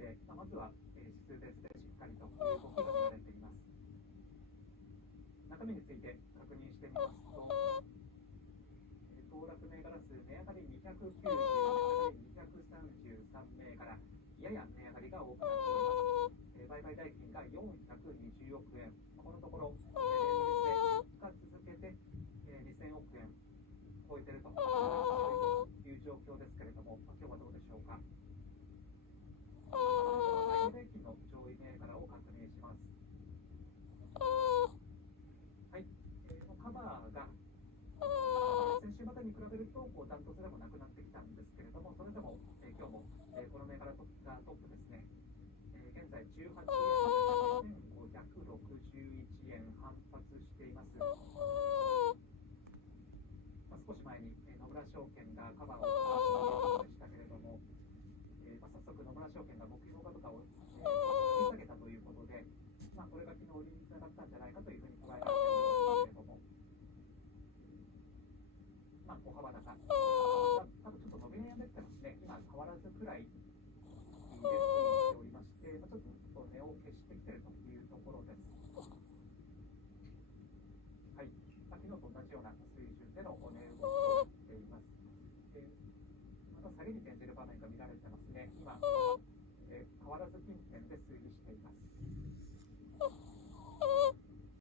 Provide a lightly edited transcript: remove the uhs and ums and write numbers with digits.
で、まずは指数ベースでしっかりという動きが見られています。中身について確認してみますと、騰落銘柄数、値上がり290、値上がり233銘柄、やや値上がりが多くなっております。売買代金が420億円、このところ、連日で3日続けて2000億円超えているという状況ですけれども、今日はどうでしょうか。売買代金の上位銘柄を確認します。はい、カバーが先週までに比べるとダントツでもなくなってきたんですけれども、それでも今日もこの銘柄がトップですね。現在18円8561円反発しています。少し前に野村証券がカバーをでしたけれども、早速野村証券が目標株価を引き下げたということで、これが昨日売りにつながったんじゃないかというふうに捉えられているんですけれども、小幅高、多分ちょっと伸び悩んできてますね。今変わらずくらいで推移しておりまして、ちょっと値を消してきているというところです。はい、昨日と同じような水準での値動きをしています。また下げに転じる場面が見られてます。